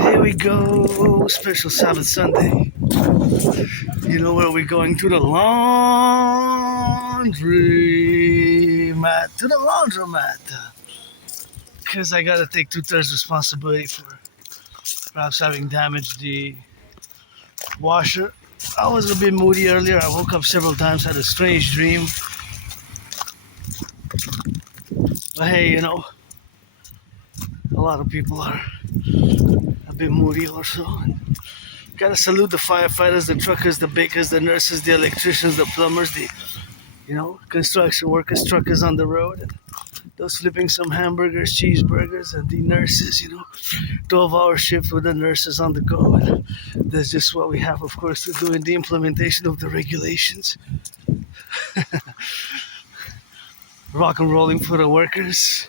Here we go, special Sabbath Sunday. You know where we're going? To the laundromat. To the laundromat. Because I gotta take 2/3 responsibility for perhaps having damaged the washer. I was a bit moody earlier. I woke up several times, had a strange dream. But hey, you know, a lot of people are a bit moody also. Gotta salute the firefighters, the truckers, the bakers, the nurses, the electricians, the plumbers, the construction workers, truckers on the road, and those flipping some hamburgers, cheeseburgers, and the nurses, 12-hour shift with the nurses on the go. And that's just what we have, of course, to do in the implementation of the regulations. Rock and rolling for the workers.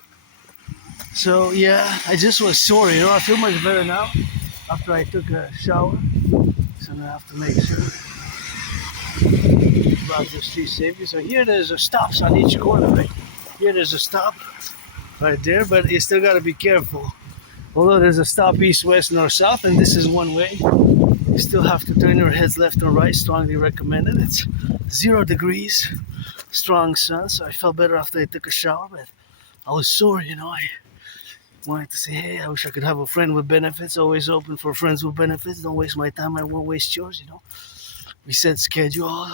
So yeah, I just was sore, I feel much better now after I took a shower. So I have to make sure about the street safety. So here there's a stops on each corner, right? Here there's a stop right there, but you still gotta be careful. Although there's a stop east, west, north, south, and this is one way, you still have to turn your heads left and right. Strongly recommended. It's 0 degrees, strong sun, so I felt better after I took a shower, but I was sore, I wanted to say, hey, I wish I could have a friend with benefits. Always open for friends with benefits. Don't waste my time. I won't waste yours, We set schedule.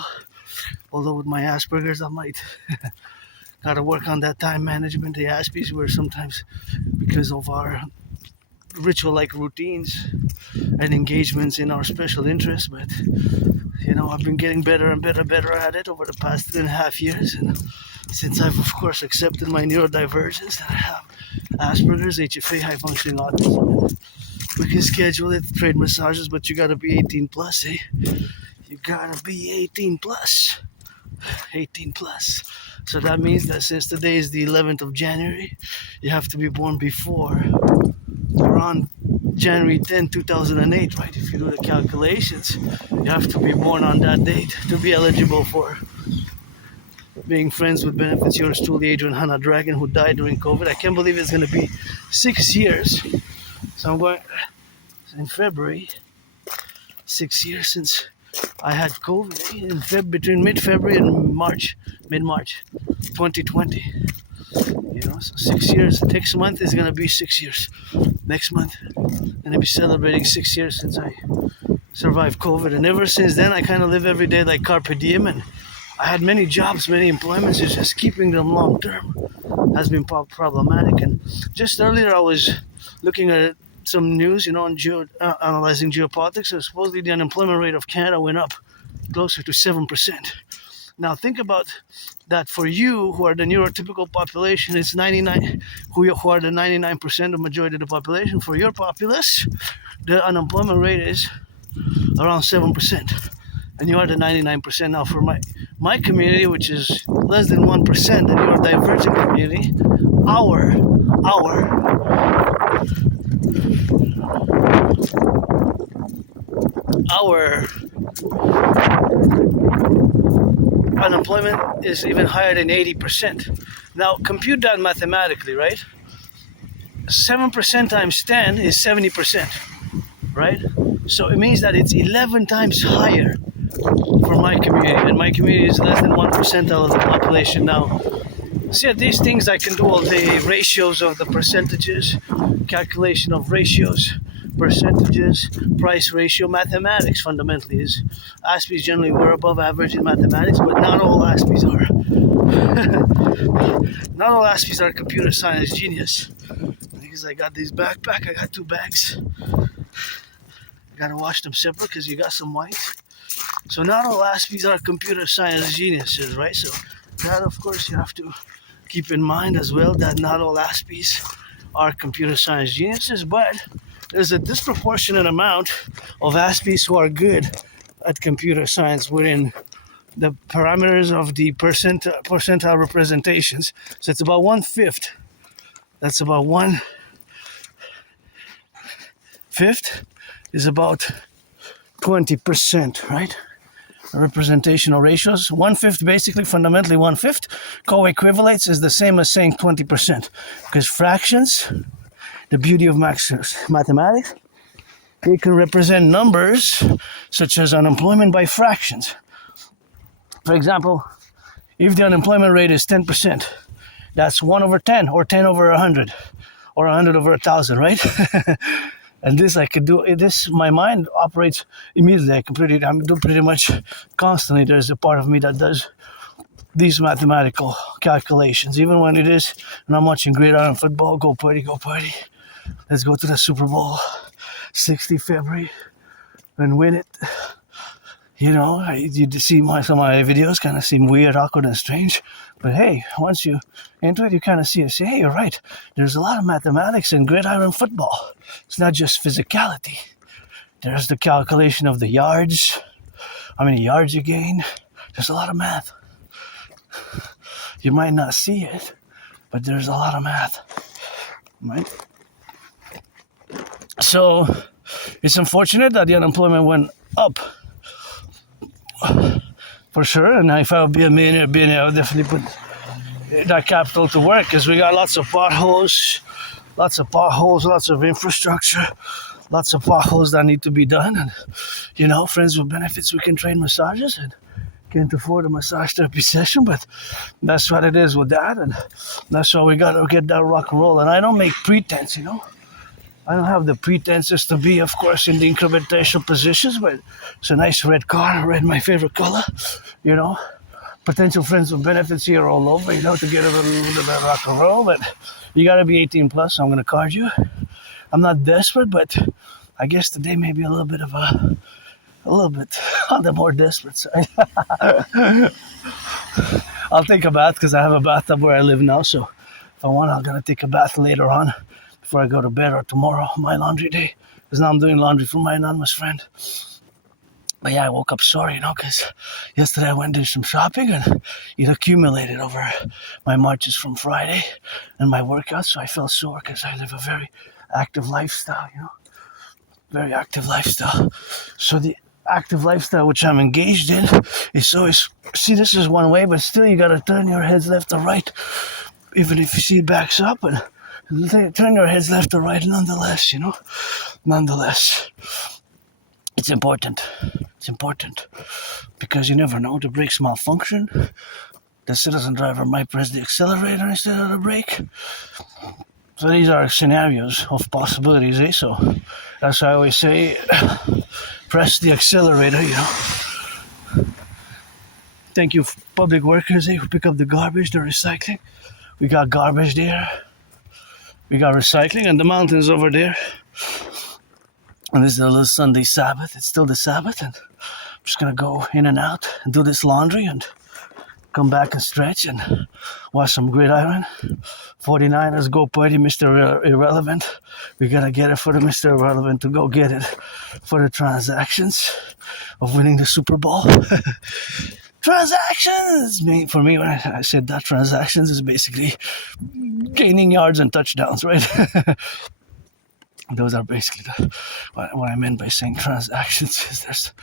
Although with my Asperger's, I might gotta work on that time management. The Aspiesque, where sometimes because of our ritual-like routines and engagements in our special interests, but I've been getting better and better at it over the past 3.5 years, and since I've of course accepted my neurodivergence, that I have Asperger's, HFA, high functioning autism. We can schedule it, trade massages, but you gotta be 18 plus, eh? You gotta be 18 plus. 18 plus. So that means that since today is the 11th of January, you have to be born before or on January 10, 2008, right? If you do the calculations, you have to be born on that date to be eligible for being friends with benefits. Yours truly, Adrian, Hannah Dragon, who died during COVID. I can't believe it's going to be 6 years. So I'm going in February, 6 years since I had COVID in between mid-February and mid-March 2020. So 6 years. Next month is going to be 6 years. Next month, I'm going to be celebrating 6 years since I survived COVID. And ever since then, I kind of live every day like carpe diem. And I had many jobs, many employments. It's just keeping them long term has been problematic. And just earlier, I was looking at some news, on analyzing geopolitics. So supposedly the unemployment rate of Canada went up closer to 7%. Now think about that. For you, who are the neurotypical population, it's 99, who are the 99% of majority of the population. For your populace, the unemployment rate is around 7%. And you are the 99%. Now for my community, which is less than 1%, the neurodivergent community, our unemployment is even higher than 80%. Now compute that mathematically, right? 7% times 10 is 70%, right? So it means that it's 11 times higher for my community, and my community is less than 1% of the population. Now, see, these things I can do all day, ratios of the percentages, calculation of ratios, percentages, price ratio. Mathematics fundamentally is, Aspies generally were above average in mathematics, but not all Aspies are. Not all Aspies are computer science genius. Because I got this backpack, I got 2 bags. I gotta wash them separate because you got some white. So not all Aspies are computer science geniuses, right? So that, of course, you have to keep in mind as well, that not all Aspies are computer science geniuses, but there's a disproportionate amount of Aspies who are good at computer science within the parameters of the percentile representations. So it's about 1/5. That's about 1/5 is about 20%, right? Representational ratios. 1/5, basically, fundamentally 1/5. Co-equivalates is the same as saying 20%, because fractions the beauty of mathematics. They can represent numbers such as unemployment by fractions. For example, if the unemployment rate is 10%, that's 1 over 10 or 10 over 100 or 100 over 1,000, right? And this I could do, this, my mind operates immediately. I do pretty much constantly. There's a part of me that does these mathematical calculations, even when it is, and I'm watching Great Iron football, go party, let's go to the Super Bowl, 60 February, and win it. You know, you see some of my videos kind of seem weird, awkward, and strange. But hey, once you into it, you kind of see it. Say, hey, you're right. There's a lot of mathematics in gridiron football. It's not just physicality. There's the calculation of the yards, how many yards you gain. There's a lot of math. You might not see it, but there's a lot of math, right? So it's unfortunate that the unemployment went up. For sure, and if I would be a millionaire, I would definitely put that capital to work, because we got lots of potholes, lots of infrastructure, lots of potholes that need to be done. And, you know, friends with benefits, we can train massages and can't afford a massage therapy session, but that's what it is with that, and that's why we got to get that rock and roll. And I don't make pretense, you know. I don't have the pretenses to be, of course, in the incrementation positions, but it's a nice red car, red my favorite color, you know. Potential friends with benefits here all over, you know, to get a little bit of rock and roll, but you got to be 18 plus, so I'm going to card you. I'm not desperate, but I guess today may be a little bit on the more desperate side. I'll take a bath because I have a bathtub where I live now, so if I want, I'm going to take a bath later on before I go to bed, or tomorrow, my laundry day, because now I'm doing laundry for my anonymous friend. But yeah, I woke up sore, you know, because yesterday I went to do some shopping and it accumulated over my marches from Friday and my workouts, so I felt sore because I live a very active lifestyle, you know, very active lifestyle. So the active lifestyle which I'm engaged in is always, see, this is one way, but still you got to turn your heads left or right, even if you see it backs up, and turn your heads left or right nonetheless, you know. Nonetheless, it's important. It's important because you never know, the brakes malfunction. The citizen driver might press the accelerator instead of the brake. So these are scenarios of possibilities, eh? So that's why I always say, press the accelerator, you know. Thank you, public workers, who pick up the garbage, the recycling. We got garbage there. We got recycling, and the mountains over there. And this is a little Sunday Sabbath. It's still the Sabbath, and I'm just going to go in and out and do this laundry and come back and stretch and watch some gridiron. 49ers go party, Mr. Irrelevant. We got to get it for the Mr. Irrelevant to go get it for the transactions of winning the Super Bowl. Transactions! For me, when I said that, transactions is basically gaining yards and touchdowns, right? Those are basically what I meant by saying transactions. Is there's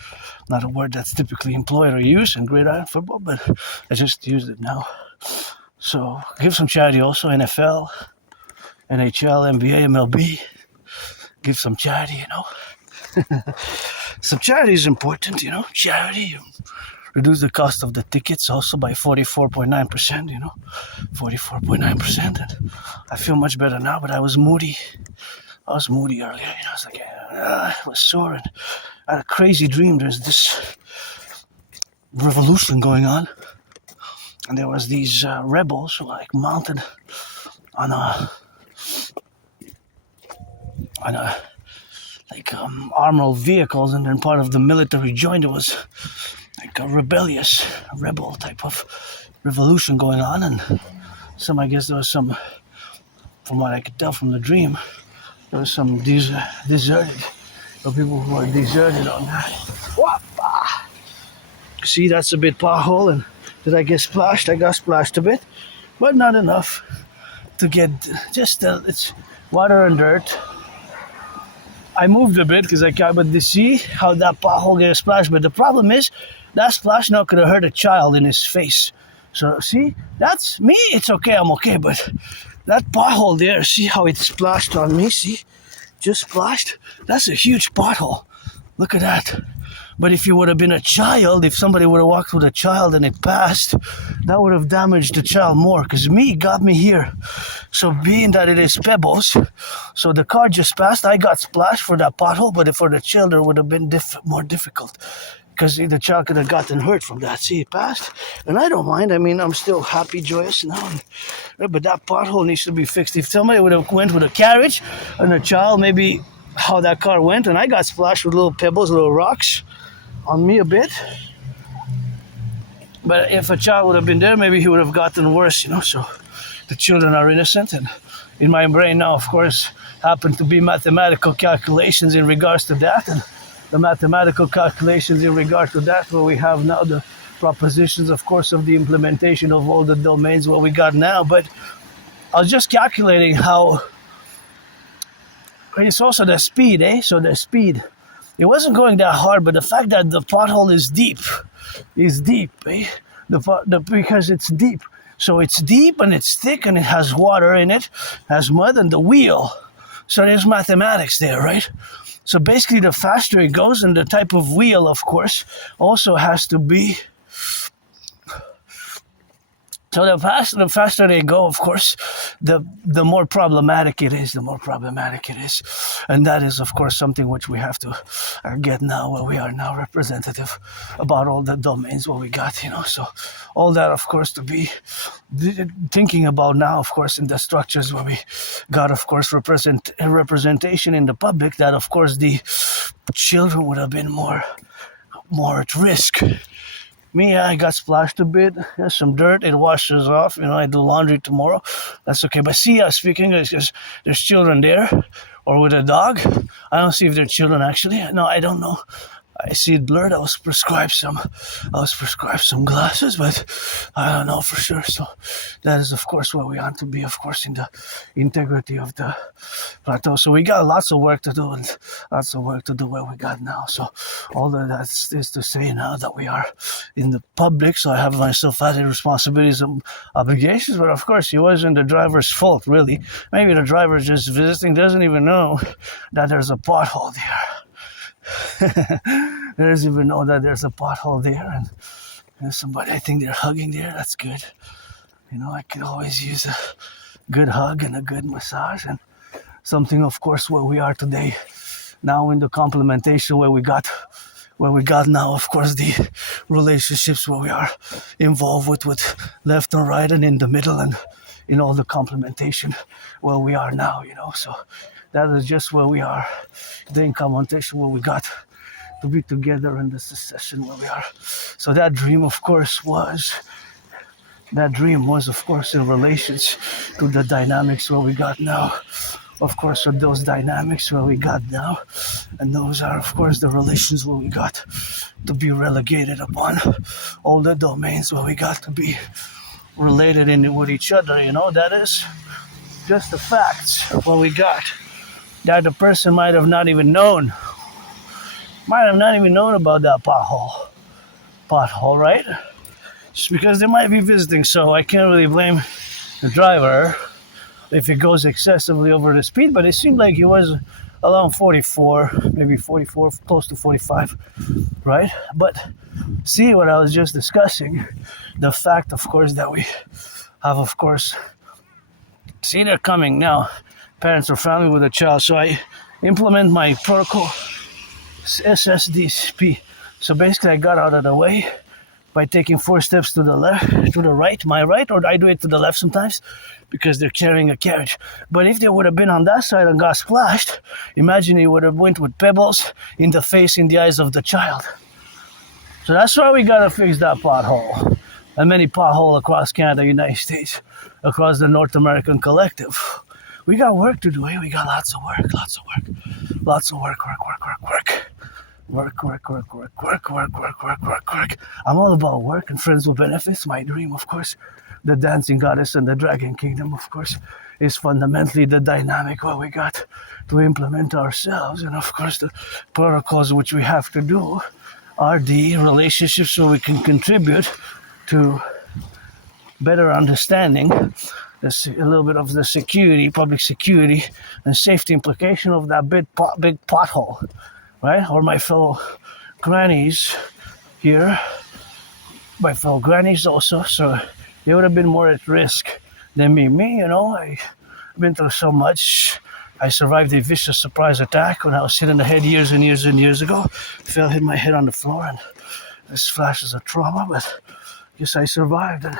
not a word that's typically employed or used in gridiron football, but I just used it now. So give some charity also, NFL, NHL, NBA, MLB. Give some charity, you know. Some charity is important, you know. Charity. Reduce the cost of the tickets also by 44.9%, you know. 44.9%. And I feel much better now, but I was moody. I was moody earlier, you know. I was like, I was sore, and I had a crazy dream. There's this revolution going on, and there was these rebels who like mounted on a like armored vehicles, and then part of the military joined. It was like a rebel type of revolution going on, and I guess there was some, from what I could tell from the dream, there was some deserted, people who were deserted on that. Whoppa! See, that's a bit pothole, and did I get splashed? I got splashed a bit, but not enough to get, just, it's water and dirt. I moved a bit because I can't, but to see how that pothole gets splashed, but the problem is, that splash now could have hurt a child in his face. So, see, that's me, it's okay, I'm okay, but that pothole there, see how it splashed on me? See? Just splashed? That's a huge pothole. Look at that. But if you would have been a child, if somebody would have walked with a child and it passed, that would have damaged the child more, because me got me here. So being that it is pebbles, so the car just passed, I got splashed for that pothole, but for the children it would have been more difficult, because the child could have gotten hurt from that. See, it passed, and I don't mind. I mean, I'm still happy, joyous now. But that pothole needs to be fixed. If somebody would have went with a carriage and a child, maybe how that car went, and I got splashed with little pebbles, little rocks on me a bit. But if a child would have been there, maybe he would have gotten worse, you know. So the children are innocent, and in my brain now, of course, happen to be mathematical calculations in regards to that, and the mathematical calculations in regard to that, where we have now the propositions, of course, of the implementation of all the domains, what we got now. But I was just calculating how it's also the speed, So the speed, it wasn't going that hard, but the fact that the pothole is deep, because it's deep. So it's deep and it's thick and it has water in it, has mud and the wheel. So there's mathematics there, right? So basically the faster it goes, and the type of wheel, of course, also has to be. So the faster they go, of course, the more problematic it is, And that is, of course, something which we have to get now, where we are now representative about all the domains what we got, you know. So all that, of course, to be thinking about now, of course, in the structures where we got, of course, representation in the public, that, of course, the children would have been more at risk. Me, I got splashed a bit. There's some dirt. It washes off. You know, I do laundry tomorrow. That's okay. But see, speaking, there's children there, or with a dog. I don't see if they're children actually. No, I don't know. I see it blurred. I was prescribed some glasses, but I don't know for sure. So that is, of course, where we want to be, of course, in the integrity of the plateau. So we got lots of work to do, and lots of work to do where we got now. So all of that is to say now that we are in the public. So I have myself added responsibilities and obligations, but of course it wasn't the driver's fault, really. Maybe the driver just visiting doesn't even know that there's a pothole there. There doesn't even know that there's a pothole there, and there's somebody, I think they're hugging there. That's good. You know, I could always use a good hug and a good massage, and something, of course, where we are today now in the complementation, where we got now, of course, the relationships where we are involved with left and right and in the middle, and in all the complementation where we are now, you know. So that is just where we are, the implementation where we got to be together in the succession where we are. So that dream, of course, was, of course, in relations to the dynamics where we got now. Of course, so those dynamics where we got now, and those are, of course, the relations where we got to be relegated upon all the domains where we got to be related in with each other, you know. That is just the facts of what we got, that the person might have not even known about that pothole, right? Just because they might be visiting, so I can't really blame the driver if it goes excessively over the speed, but it seemed like he was around 44, maybe 44, close to 45, right? But see what I was just discussing, the fact, of course, that we have, of course, see, they're coming now, parents or family with a child. So I implement my protocol SSDP. So basically I got out of the way by taking 4 steps to the left, to the right, my right, or I do it to the left sometimes because they're carrying a carriage. But if they would have been on that side and got splashed, imagine he would have went with pebbles in the face, in the eyes of the child. So that's why we gotta fix that pothole, and many potholes across Canada, United States, across the North American Collective. We got work to do, eh? We got lots of work. Work. I'm all about work and friends with benefits. My dream, of course, the dancing goddess and the dragon kingdom, of course, is fundamentally the dynamic what we got to implement ourselves. And of course, the protocols which we have to do are the relationships where we can contribute to better understanding a little bit of the security, public security, and safety implication of that big pothole, right? Or my fellow grannies here, my fellow grannies also, so they would have been more at risk than me. I've been through so much. I survived a vicious surprise attack when I was hit in the head years and years and years ago. Hit my head on the floor, and this flashes of trauma, but yes, I survived, and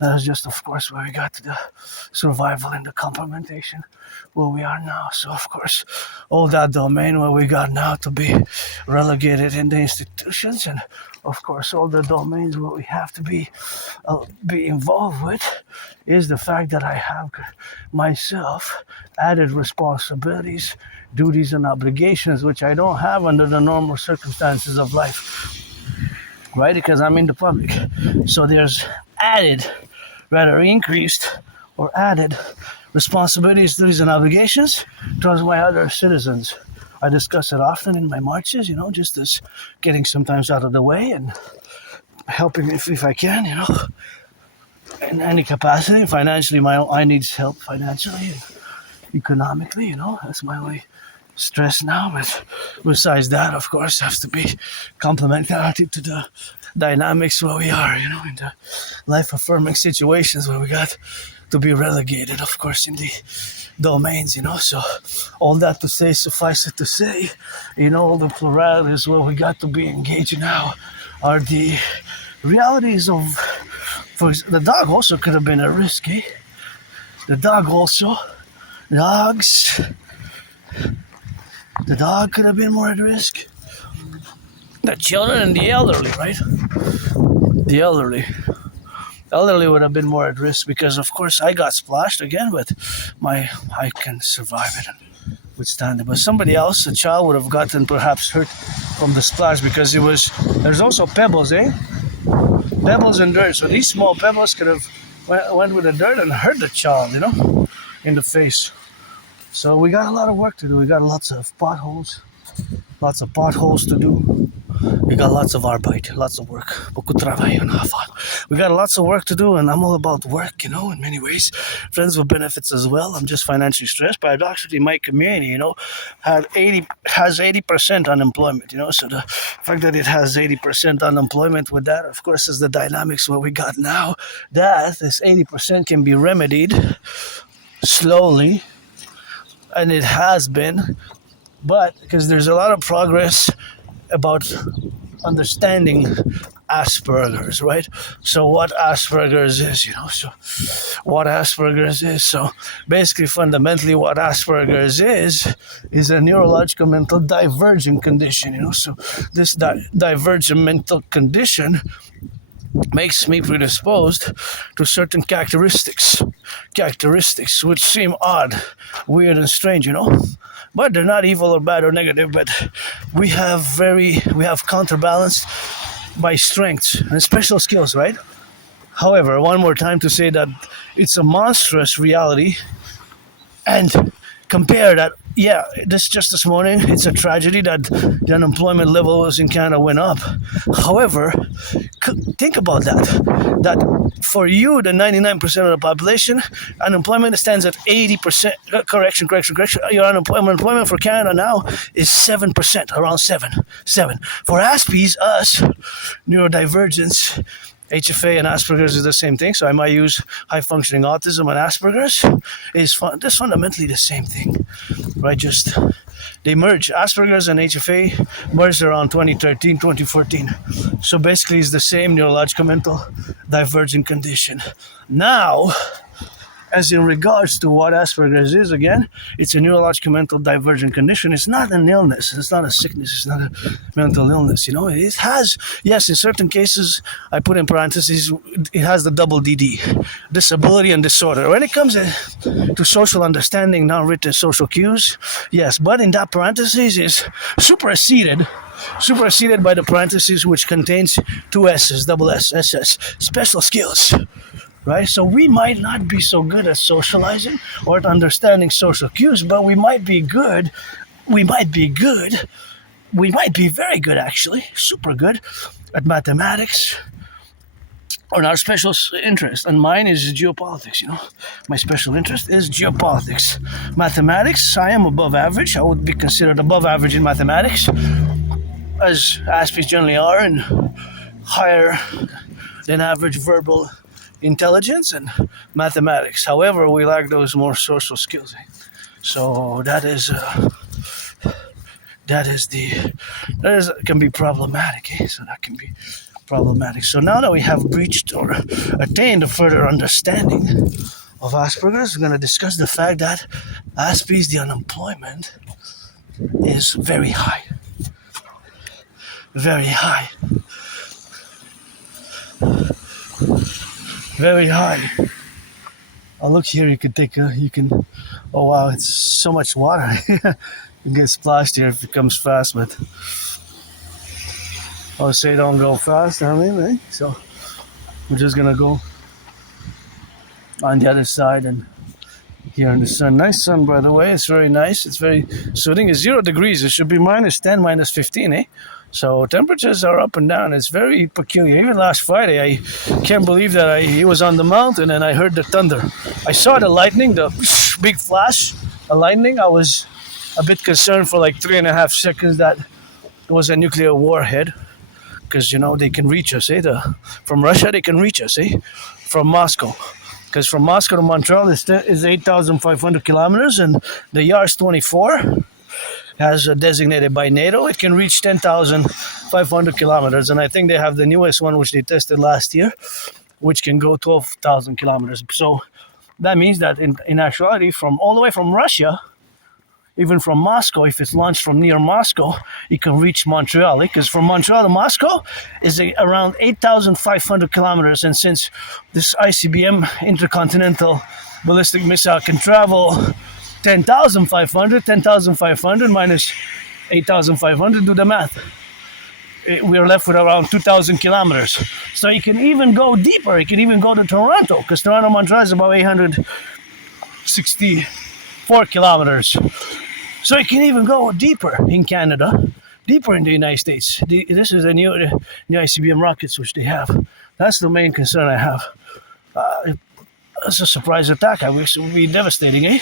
that was just, of course, where we got to the survival and the complementation where we are now. So, of course, all that domain where we got now to be relegated in the institutions, and of course, all the domains where we have to be involved with, is the fact that I have myself added responsibilities, duties, and obligations which I don't have under the normal circumstances of life. Right, because I'm in the public. So there's increased or added responsibilities, duties, and obligations towards my other citizens. I discuss it often in my marches, just as getting sometimes out of the way and helping if I can, in any capacity. Financially, I need help financially and economically, that's my only stress now. But besides that, of course, has to be complementary to the dynamics where we are, in the life-affirming situations where we got to be relegated, of course, in the domains, So all that to say, suffice it to say, all the pluralities where we got to be engaged now are the realities of, for the dog also could have been a risk, eh? The dog could have been more at risk. The children and the elderly, right? The elderly would have been more at risk because, of course, I got splashed again, but I can survive it and withstand it. But somebody else, a child, would have gotten perhaps hurt from the splash because there's also pebbles, eh? Pebbles and dirt. So these small pebbles could have went with the dirt and hurt the child, in the face. So we got a lot of work to do. We got lots of potholes to do. We got lots of arbeit, lots of work. We got lots of work to do, and I'm all about work, in many ways. Friends with benefits as well. I'm just financially stressed, but actually my community, has 80% unemployment, So the fact that it has 80% unemployment with that, of course, is the dynamics what we got now. That this 80% can be remedied slowly, and it has been, but because there's a lot of progress about understanding Asperger's, right? So what Asperger's is, So basically, fundamentally, what Asperger's is a neurological mental divergent condition, So this divergent mental condition makes me predisposed to certain characteristics which seem odd, weird, and strange, But they're not evil or bad or negative, but we have counterbalanced by strengths and special skills, right? However, one more time to say that it's a monstrous reality, and compare that, just this morning, it's a tragedy that the unemployment levels in Canada went up. However, think about that for you, the 99% of the population, unemployment stands at 80%. Correction. Your unemployment for Canada now is 7%, around 7. For Aspies, us, neurodivergence, HFA and Asperger's is the same thing, so I might use high-functioning autism and Asperger's. It's fundamentally the same thing, right? Just they merge. Asperger's and HFA merged around 2013, 2014. So basically, it's the same neurological mental divergent condition. Now, as in regards to what Asperger's is, again, it's a neurological mental divergent condition. It's not an illness. It's not a sickness. It's not a mental illness. It has, yes, in certain cases, I put in parentheses, it has the double dedie, disability and disorder. When it comes to social understanding, non-written social cues, yes, but in that parentheses is superseded by the parentheses which contains two S's, double S, SS, special skills. Right? So we might not be so good at socializing or at understanding social cues, but we might be very good, actually, super good at mathematics, or not special interest, and mine is geopolitics. My special interest is geopolitics. Mathematics, I am above average. I would be considered above average in mathematics, as Aspiesque generally are, and higher than average verbal intelligence and mathematics. However, we lack those more social skills. So that can be problematic. So that can be problematic. So now that we have breached or attained a further understanding of Asperger's, we're going to discuss the fact that Aspiesque, the unemployment is very high. Very high. Very high. Oh, look here, oh wow, it's so much water. You get splashed here if it comes fast, but I'll say don't go fast, eh? So we're just gonna go on the other side and here in the sun. Nice sun, by the way. It's very nice. It's very soothing. It's 0 degrees. It should be -10, -15, eh? So temperatures are up and down. It's very peculiar. Even last Friday, I can't believe that I was on the mountain and I heard the thunder. I saw the lightning, the big flash, the lightning. I was a bit concerned for like 3.5 seconds that it was a nuclear warhead, because they can reach us. From Russia, they can reach us. From Moscow. Because from Moscow to Montreal is 8,500 kilometers, and the YARS 24, as designated by NATO, it can reach 10,500 kilometers. And I think they have the newest one, which they tested last year, which can go 12,000 kilometers. So that means that in actuality, from all the way from Russia, even from Moscow, if it's launched from near Moscow, it can reach Montreal. Because from Montreal to Moscow is around 8,500 kilometers. And since this ICBM intercontinental ballistic missile can travel 10,500 minus 8,500, do the math. We are left with around 2,000 kilometers. So you can even go deeper. You can even go to Toronto, because Toronto, Montreal is about 864 kilometers. So you can even go deeper in Canada, deeper in the United States. This is the new ICBM rockets which they have. That's the main concern I have. It's a surprise attack. I wish it would be devastating, eh?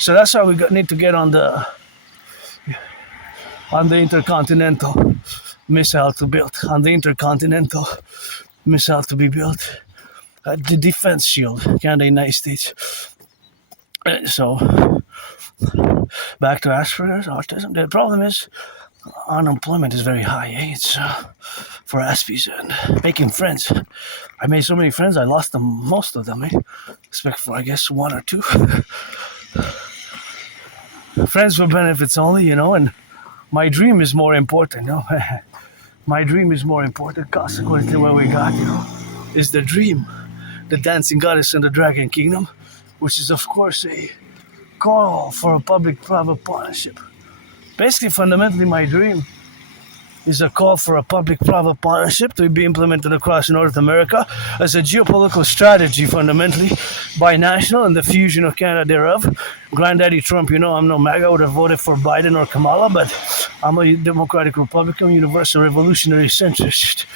So that's why we need to get on the intercontinental missile to build. On the intercontinental missile to be built. The defense shield, Canada, United States. So back to Asperger's, autism. The problem is unemployment is very high. It's for Aspies and making friends. I made so many friends, I lost them, most of them. Except for, I guess, 1 or 2. Friends for benefits only, and my dream is more important. My dream is more important. Consequently, what we got, is the dream, the dancing goddess in the dragon kingdom, which is, of course, a call for a public-private partnership. Basically, fundamentally, my dream is a call for a public-private partnership to be implemented across North America as a geopolitical strategy, fundamentally, binational and the fusion of Canada thereof. Granddaddy Trump, I'm no MAGA, I would have voted for Biden or Kamala, but I'm a Democratic Republican, universal revolutionary centrist.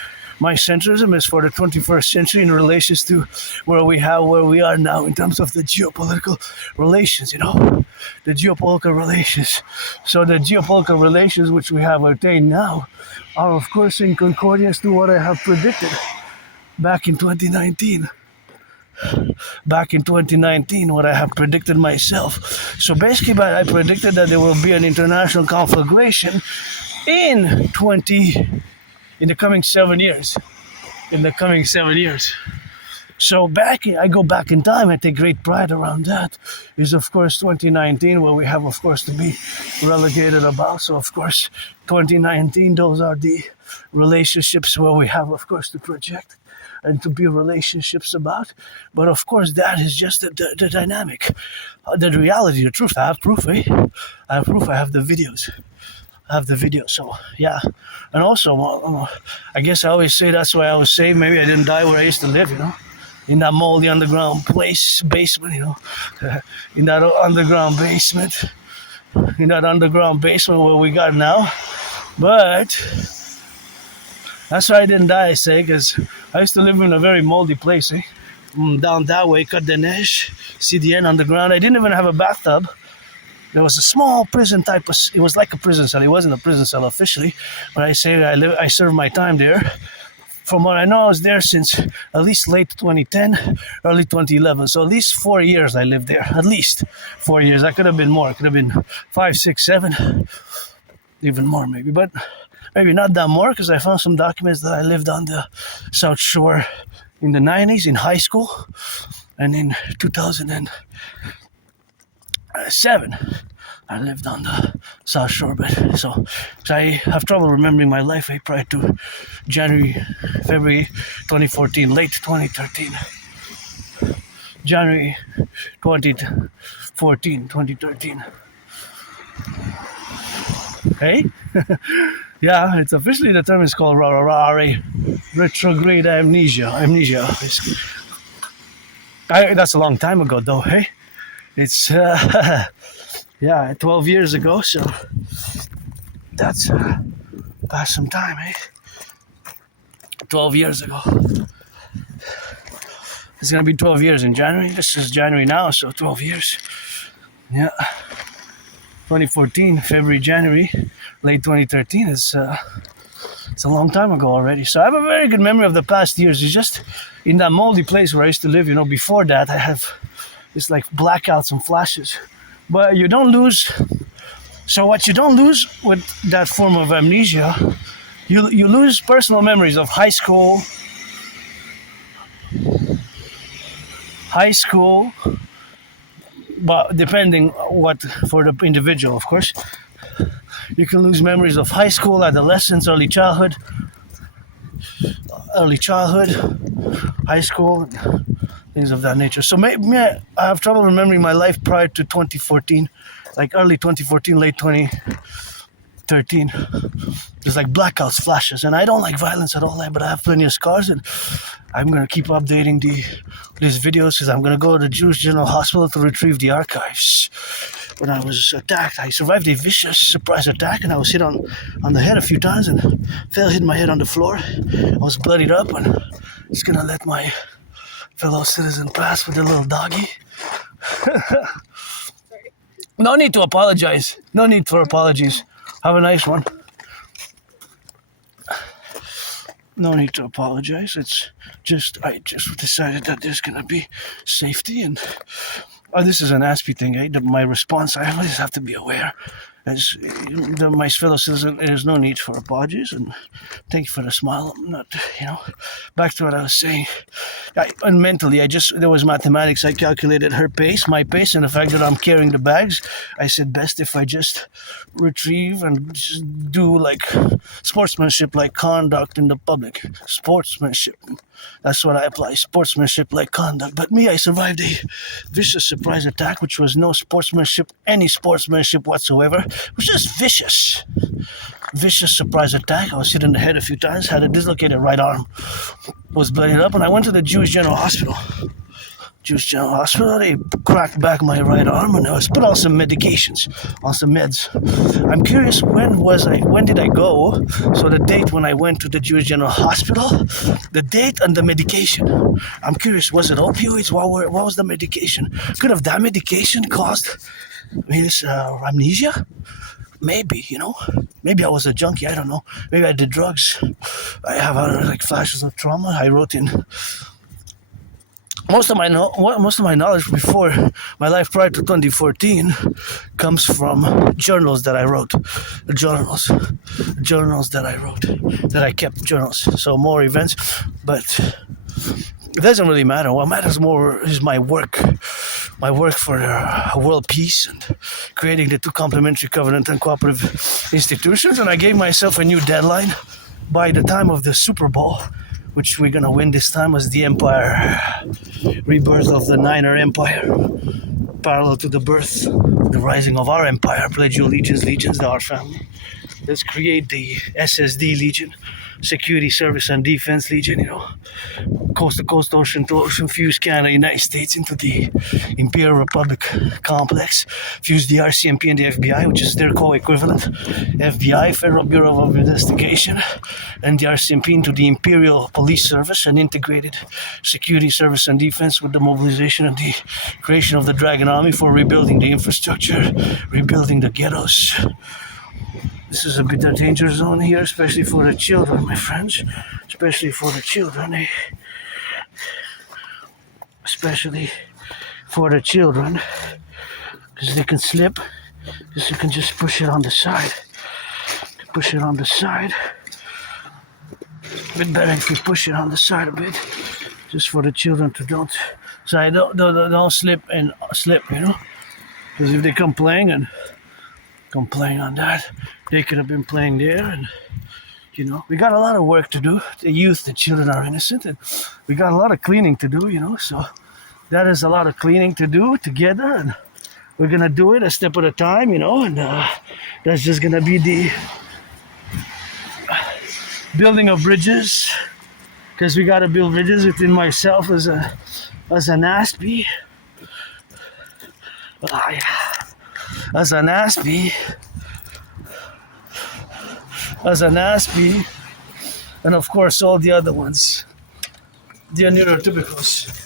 My centrism is for the 21st century in relation to where we are now in terms of the geopolitical relations, the geopolitical relations. So the geopolitical relations which we have attained now are, of course, in concordance to what I have predicted back in 2019. Back in 2019, what I have predicted myself. So basically, I predicted that there will be an international conflagration in the coming 7 years. So I go back in time. I take great pride around that. Is of course 2019, where we have, of course, to be relegated about. So of course 2019, those are the relationships where we have, of course, to project and to be relationships about. But of course that is just the dynamic, the reality, the truth. I have proof, I have proof. I have the videos. So yeah. And also, I guess I always say, that's why I always say maybe I didn't die where I used to live, in that moldy underground basement, in that underground basement where we got now. But That's why I didn't die, I say, because I used to live in a very moldy place, eh? Down that way, Côte de Neige, CDN underground. I didn't even have a bathtub. There was a small prison type of, it was like a prison cell. It wasn't a prison cell officially, but I say I served my time there. From what I know, I was there since at least late 2010, early 2011. So at least 4 years I lived there. At least 4 years. That could have been more. It could have been 5, 6, 7, even more maybe. But maybe not that more, because I found some documents that I lived on the South Shore in the 90s in high school, and in 2007 I lived on the South Shore. But so I have trouble remembering my life prior to February 2014, late 2013, January 2013. Hey? Yeah, it's officially, the term is called retrograde amnesia. That's a long time ago though, hey? It's, yeah, 12 years ago, so that's past some time, eh? 12 years ago. It's gonna be 12 years in January. This is January now, so 12 years. Yeah. 2014, February, January, late 2013 it's a long time ago already. So I have a very good memory of the past years. It's just in that moldy place where I used to live, before that I have it's like blackouts and flashes. But you don't lose. So what you don't lose with that form of amnesia, you lose personal memories of high school, but depending what for the individual, of course. You can lose memories of high school, adolescence, early childhood, high school, things of that nature. So maybe I have trouble remembering my life prior to 2014, like early 2014, late 2013. There's like blackouts, flashes, and I don't like violence at all, but I have plenty of scars, and I'm going to keep updating these videos because I'm going to go to the Jewish General Hospital to retrieve the archives. When I was attacked, I survived a vicious surprise attack, and I was hit on the head a few times and hit my head on the floor. I was bloodied up, and just going to let my fellow citizen pass with a little doggy. No need to apologize. No need for apologies. Have a nice one. No need to apologize. I just decided that there's gonna be safety, and this is an Aspiesque thing. My response, I always have to be aware. As my fellow citizen, there's no need for apologies, and thank you for the smile. I'm not, back to what I was saying. And mentally, there was mathematics. I calculated her pace, my pace, and the fact that I'm carrying the bags. I said best if I just retrieve and just do like sportsmanship, like conduct in the public. Sportsmanship. That's what I apply. Sportsmanship like conduct. But me, I survived a vicious surprise attack, which was no sportsmanship, any sportsmanship whatsoever. It was just vicious. Vicious surprise attack. I was hit in the head a few times, had a dislocated right arm, was bloodied up, and I went to the Jewish General Hospital. They cracked back my right arm, and I was put on some medications, on some meds. I'm curious, when did I go? So the date when I went to the Jewish General Hospital, the date and the medication. I'm curious, was it opioids? What was the medication? Could have that medication caused this amnesia? Maybe, maybe I was a junkie, I don't know. Maybe I did drugs. I have like flashes of trauma. I wrote in most of my knowledge before my life prior to 2014 comes from journals that I wrote. Journals that I wrote, that I kept journals. So more events, but it doesn't really matter. What matters more is my work for world peace and creating the two complementary covenant and cooperative institutions. And I gave myself a new deadline by the time of the Super Bowl, which we're going to win this time, as the empire, rebirth of the Niner Empire, parallel to the birth, the rising of our empire. Pledge your allegiance to our family. let's create the SSD Legion, Security Service and Defense Legion, you know, coast to coast, ocean to ocean, fuse Canada, United States into the Imperial Republic complex, fuse the RCMP and the FBI, which is their co-equivalent, FBI, Federal Bureau of Investigation, and the RCMP into the Imperial Police Service, and integrated Security Service and Defense with the mobilization and the creation of the Dragon Army for rebuilding the infrastructure, rebuilding the ghettos. This is a bit of danger zone here, especially for the children, my friends. Especially for the children, eh? Especially for the children, because they can slip. Because you can just push it on the side. Push it on the side. A bit better if you push it on the side a bit, just for the children to don't slip and slip, you know. Because if they come playing on that, they could have been playing there, and you know, we got a lot of work to do. The youth, the children are innocent, and we got a lot of cleaning to do, you know. So that is a lot of cleaning to do together, and we're gonna do it a step at a time, you know. And that's just gonna be the building of bridges, because we gotta build bridges within myself as an N.A.C.W.P. As an N.A.C.W.P. And of course all the other ones, the neurotypicals.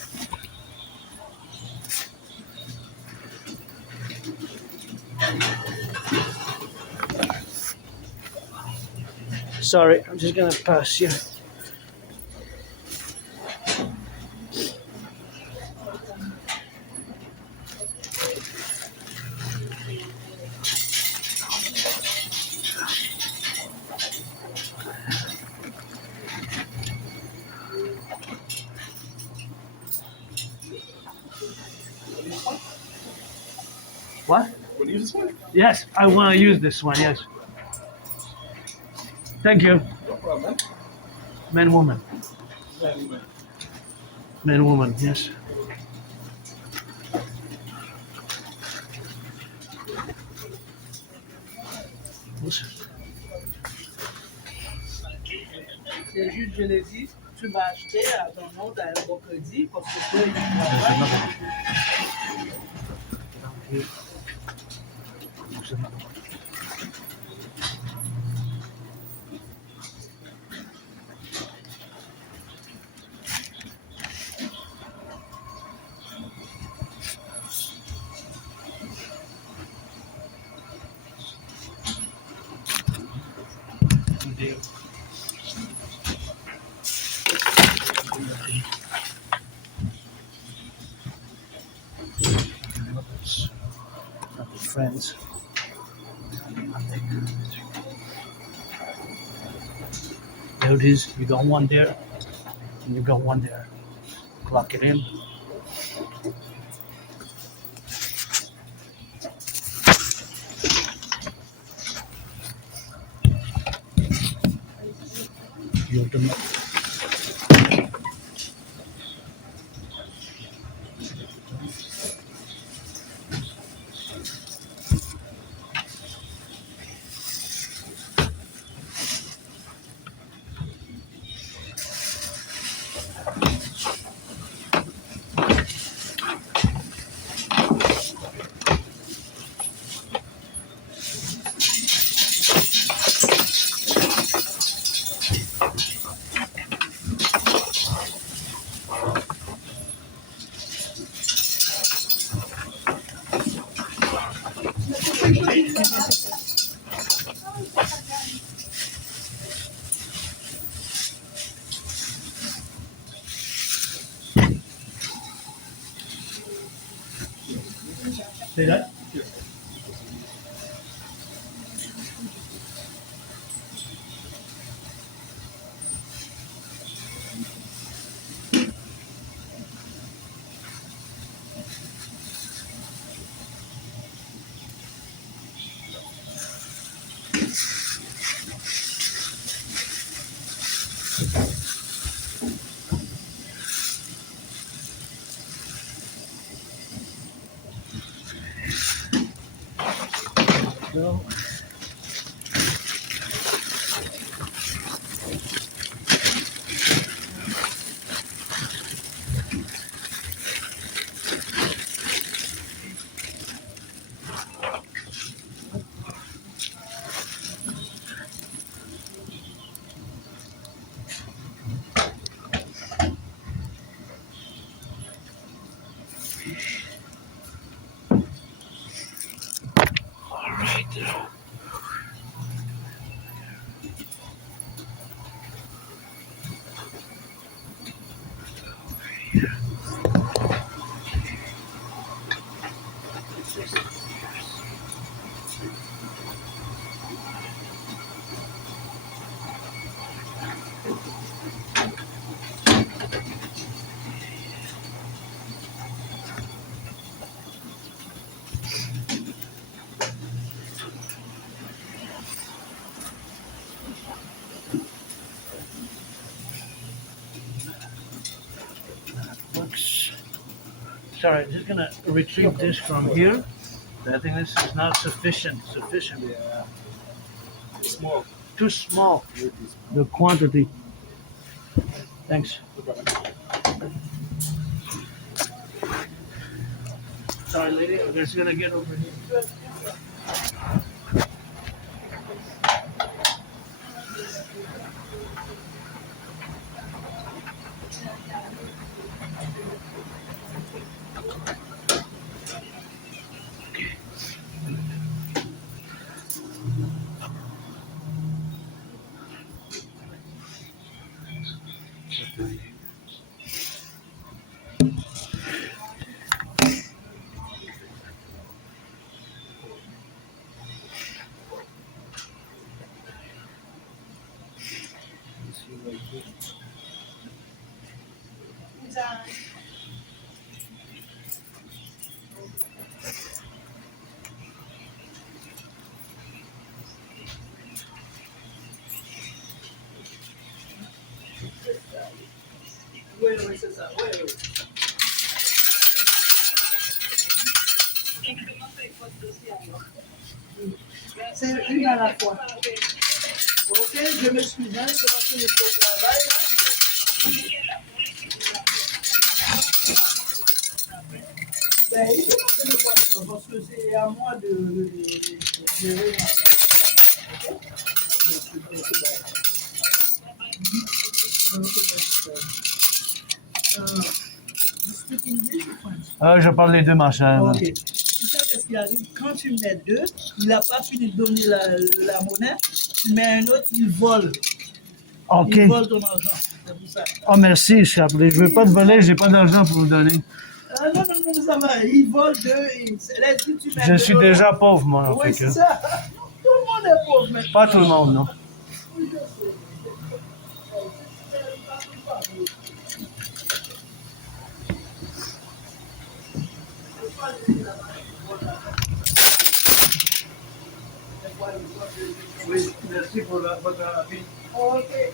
Sorry, I'm just gonna pass here. What? Want to use this one? Yes, I want to use this one, yes. Thank you. No problem, Man, woman. man. Man, woman, yes. C'est juste, je l'ai dit, tu vas acheter à ton nom d'un mercredi parce que toi, il travaille. Friends. There it is. You got one there, and you got one there. Clock it in. Build them up. Say that? Oops. Sorry, I'm just gonna retrieve this from here. I think this is not sufficient. Yeah. Small. Too small. The quantity. Thanks. Sorry, lady. I'm just gonna get over here. Oui, oui, c'est ça. Oui, oui. C'est une à la fois. Ok, je me suis bien, c'est parce que je suis au travail. Ben, il faut passer le poisson parce que c'est à moi de gérer. You speak English or French? Je parle les deux, ma chère. Ok. Tu sais qu'est-ce qui arrive? Quand tu mets deux, il n'a pas fini de donner la monnaie, tu mets un autre, il vole. Ok. Il vole ton argent. C'est pour ça. Oh, merci, Chapelet. Je veux pas te voler, j'ai pas d'argent pour vous donner. Ah, non, non, non, ça va. Il vole deux. Là, si tu mets Je deux suis dollars- déjà pauvre, moi. Oui, fait c'est que- ça. Tout le monde est pauvre maintenant. Pas tout le monde, non. Oui, je sais. Oui, merci pour votre avis. Ok.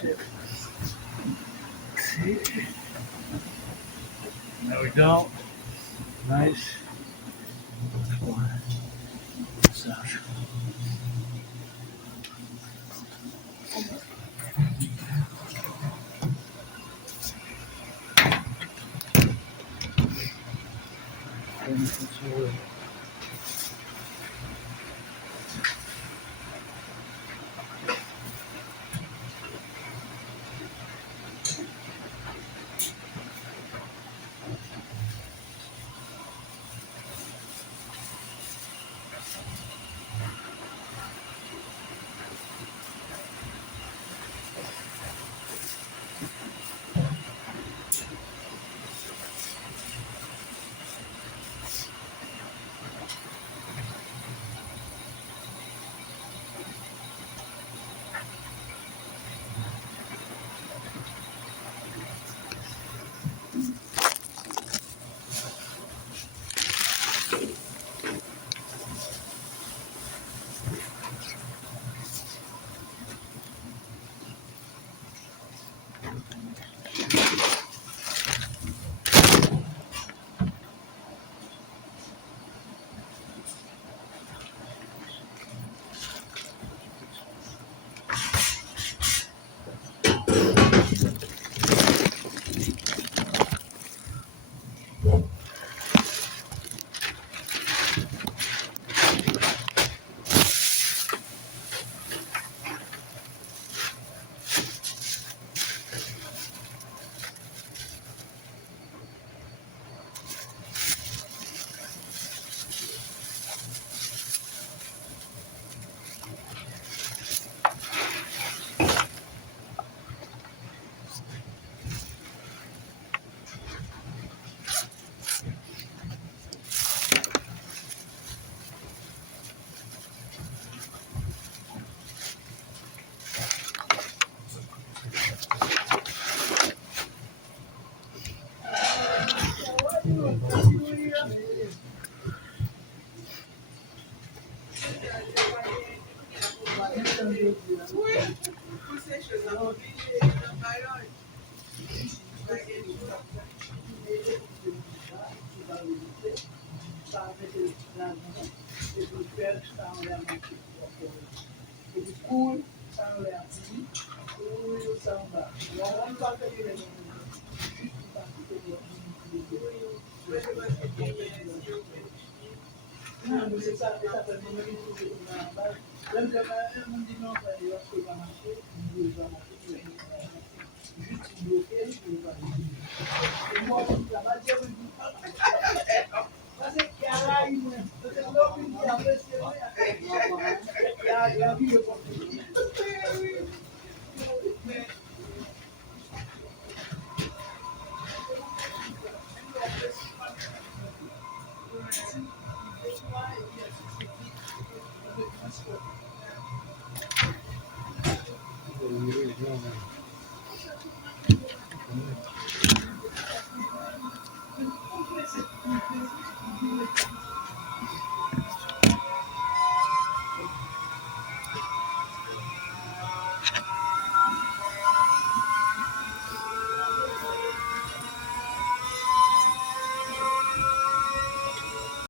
shit. See? There we go. Nice. Massage.